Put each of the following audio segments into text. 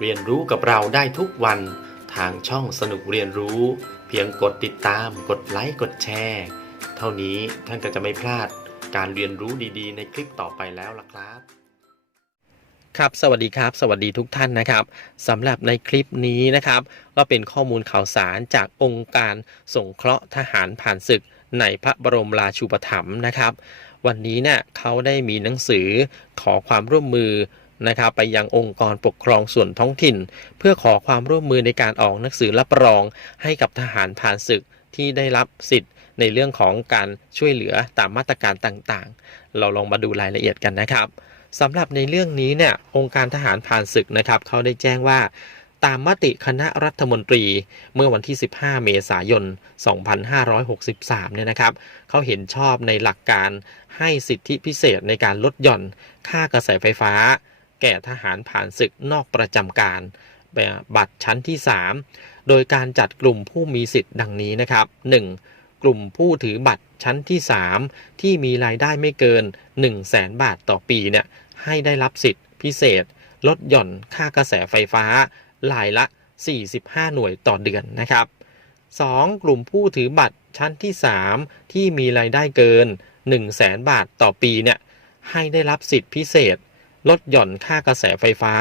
เรียนรู้กับเราได้ทุกวันทางช่องสนุกเรียนรู้ เพียงกดติดตาม กดไลค์กดแชร์ เท่านี้ท่านก็จะไม่พลาดการเรียนรู้ดีๆ ในคลิปต่อไปแล้วล่ะครับครับสวัสดีครับ สวัสดีทุกท่านนะครับสำหรับในคลิปนี้นะครับ ก็เป็นข้อมูลข่าวสารจากองค์การสงเคราะห์ทหารผ่านศึกในพระบรมราชูปถัมภ์นะครับ วันนี้เนี่ยเขาได้มีหนังสือขอความร่วมมือ นะครับไปยังองค์กรปกครองส่วนท้องถิ่น เพื่อขอความร่วมมือในการออกหนังสือรับรองให้กับทหารผ่านศึกที่ได้รับสิทธิ์ในเรื่องของการช่วยเหลือตามมาตรการต่างๆ เราลองมาดูรายละเอียดกันนะครับสำหรับในเรื่องนี้เนี่ยองค์การทหารผ่านศึกนะครับเขาได้แจ้งว่าตามมติคณะรัฐมนตรีเมื่อวันที่ 15 เมษายน 2563 เนี่ยนะครับ เขาเห็นชอบในหลักการให้สิทธิพิเศษในการลดหย่อนค่ากระแสไฟฟ้า แก่ทหารผ่านศึกนอกประจำการ บัตรชั้นที่ 3 โดยการจัดกลุ่มผู้มีสิทธิ์ดังนี้นะครับ 1. กลุ่มผู้ถือบัตรชั้นที่ 3 ที่มีรายได้ไม่เกิน 1 0 0 0 0แบาทต่อปีเนี่ยให้ได้รับสิทธิพิเศษ ลดหย่อนค่ากระแสไฟฟ้า รายละ 45 หน่วยต่อเดือนนะครับ 2. กลุ่มผู้ถือบัตรชั้นที่ 3 ที่มีรายได้เกิน 1 0 0 0 0แบาทต่อปีเนี่ยให้ได้รับสิทธิพิเศษ ลดหย่อนค่ากระแสไฟฟ้า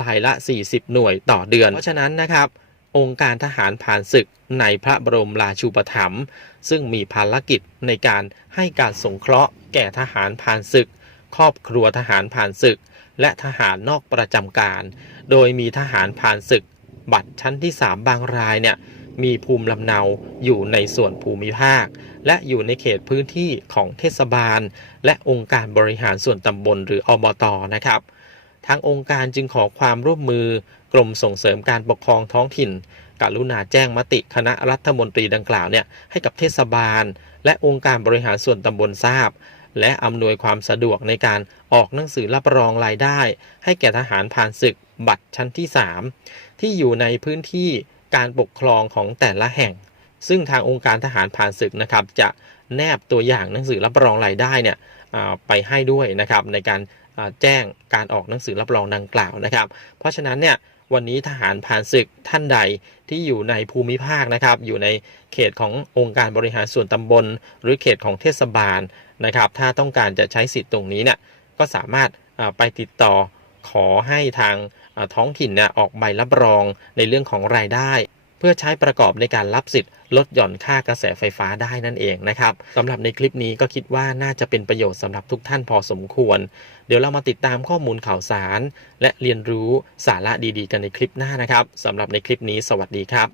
รายละ 40 หน่วยต่อเดือน เพราะฉะนั้นนะครับองค์การทหารผ่านศึกในพระบรมราชูปถัมภ์ซึ่งมีภารกิจในการให้การสงเคราะห์แก่ทหารผ่านศึก ครอบครัวทหารผ่านศึก และทหารนอกประจำการ โดยมีทหารผ่านศึก บัตรชั้นที่ 3 บางรายเนี่ย มีภูมิลำเนาอยู่ในส่วนภูมิภาค และอยู่ในเขตพื้นที่ของเทศบาล และองค์การบริหารส่วนตำบลหรืออบตนะครับ ทางองค์การจึงขอความร่วมมือกรมส่งเสริมการปกครองท้องถิ่นกรุณาแจ้งมติคณะรัฐมนตรีดังกล่าวเนี่ยให้กับเทศบาล และองค์การบริหารส่วนตำบลทราบ และอำนวยความสะดวกในการออกหนังสือรับรองรายได้ ให้แก่ทหารผ่านศึกบัตรชั้นที่ 3 ที่อยู่ในพื้นที่ การปกครองของแต่ละแห่ง ซึ่งทางองค์การทหารผ่านศึกนะครับ จะแนบตัวอย่างหนังสือรับรองรายได้เนี่ยไปให้ด้วยนะครับในการแจ้งการออกหนังสือรับรองดังกล่าวนะครับ เพราะฉะนั้นเนี่ยวันนี้ทหารผ่านศึกท่านใดที่อยู่ในภูมิภาคนะครับ อยู่ในเขตขององค์การบริหารส่วนตำบล หรือเขตของเทศบาลนะครับ ถ้าต้องการจะใช้สิทธิ์ตรงนี้เนี่ยก็สามารถไปติดต่อขอให้ทาง ท้องถิ่นเนี่ยออกใบรับรองในเรื่องของรายได้ เพื่อใช้ประกอบในการรับสิทธิ์ลดหย่อนค่ากระแสไฟฟ้าได้นั่นเองนะครับสำหรับในคลิปนี้ก็คิดว่าน่าจะเป็นประโยชน์สำหรับทุกท่านพอสมควร เดี๋ยวเรามาติดตามข้อมูลข่าวสาร และเรียนรู้สาระดีๆ กันในคลิปหน้านะครับสำหรับในคลิปนี้สวัสดีครับ